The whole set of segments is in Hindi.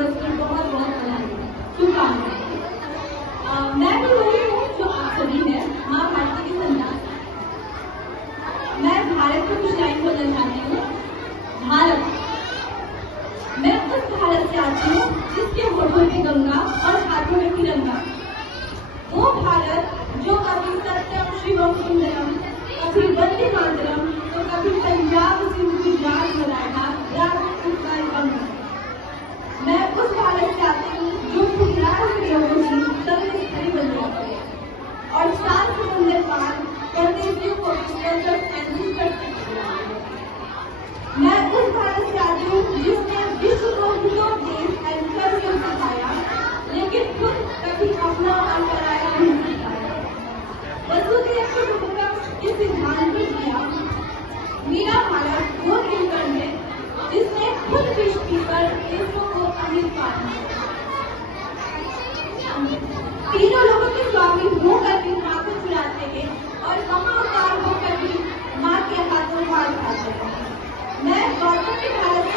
दिवस की बहुत बहुत बधाई, शुभकामनाएं। मैं भी वही हूँ जो आप सभी हैं, माँ भारती की संतान। मैं भारत को कुछ लाइन बोलना चाहती हूँ। भारत, मैं उस भारत से आती हूँ जिसके होठों में गंगा और हाथों में तिरंगा। वो भारत जो कभी सत्यम शिवम सुंदरम, कभी वंदे मातरम, तो कभी पंजाब सिंध गुजरात मराठा राज उत्कल बंग। मैं उस भारत से आती हूँ जो पुराण के लोगों की सबसे खड़ी बन जाती है और 7 समुद्र पार परदेशियों को मैं उस भारत से आती हूँ जिसने विश्व को हिंदू देश एंकर को सिखाया, लेकिन खुद कभी अपना और पराया नहीं सिखाया। वसुधैव कुटुंबकम इस सिद्धांत में दिया। मेरा भारत वो दिनकर है जिसने खुद विश्व पीकर देशों को अमीर पाया। तीनों लोगों के स्वामी होकर भी माँ को चुराते हैं और महाअवतार होकर भी माँ के हाथों हाथ खाते हैं। मैं गौतम के भारत से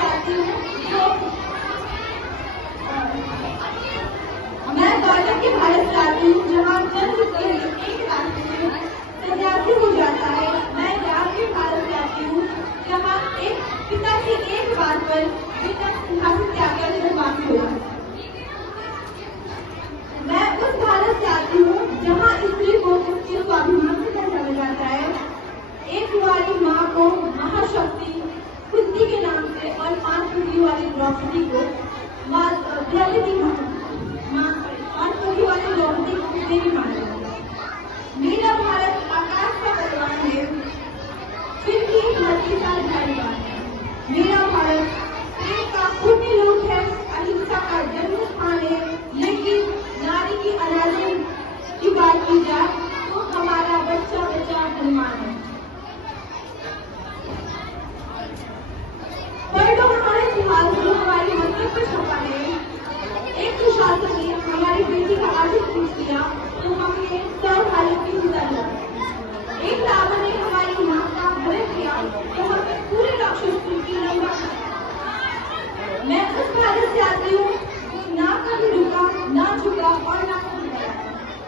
आती हूँ जहाँ जन्म से एक रास्ते में सन्यासी हो जाता है। मैं राज के भारत से आती हूँ जहाँ एक पिता की एक बात पर बेटा सिंहासन त्याग कर निर्वासित हो जाता है। मैं उस भारत से आती हूँ जहाँ स्त्री को उसके स्वाभिमान से पहचाना जाता है। एक कुंवारी माँ को महाशक्ति कुंती के नाम से और 5 पुत्री वाली द्रौपदी को द्रौपदी को देवी माना जाता है। मेरा भारत आकाश का बलवान है, फिर भी धरती का धैर्यवान है। मेरा भारत प्रेम का पुण्य लोक है, अहिंसा का जन्म स्थान है, लेकिन नारी की अनादर की बात की जाए तो हमारा बच्चा बच्चा हनुमान है। पढ़ो हमारे इतिहास जो हमारी मस्तक पर छपा है। एक सुशासन ने हमारी बेटी का आदर पूछ दिया तो हमने 100 भारत की पिता लिया। एक रावण ने हमारी माँ का भय किया तो हमने पूरे राक्षस कुल की लंबा किया। मैं उस भारत से आती हूँ जो ना कभी रुका, ना झुका और ना कभी डरा।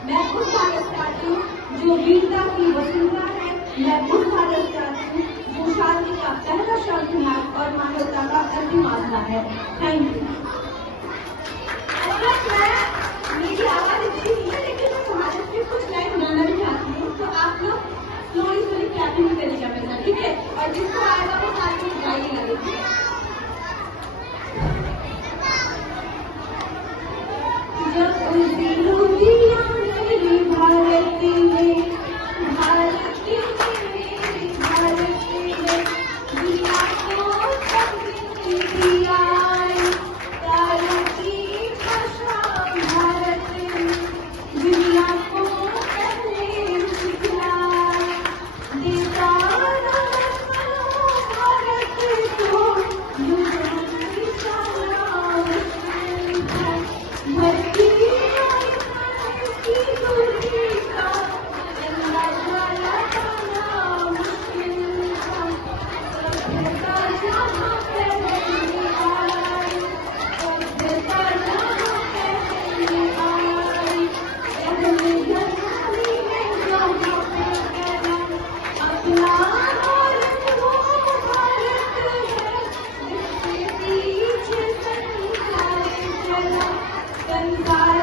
मैं उस भारत से आती हूँ जो वीरता की वसुंधरा है। मैं उस भारत से आती हूँ जो शांति का पहला शब्द और मानवता का अंतिम आधार है। Thank you. मेरी आवाज इतनी नहीं है, लेकिन मैं भारत के कुछ लाइन गाना भी चाहती हूँ, तो आप लोग स्लोली क्लैपिंग करिएगा मेरे साथ, ठीक है? और जिसको आएगा वो साथ में गाइएगा, देखिए। जब मेरी भारत में भारत की मेरी भारत में दुनिया को सबने दिया तारों की भाषा भारत दुनिया को पहले सिखलाए देता भारत को दुनिया भक्ति संसार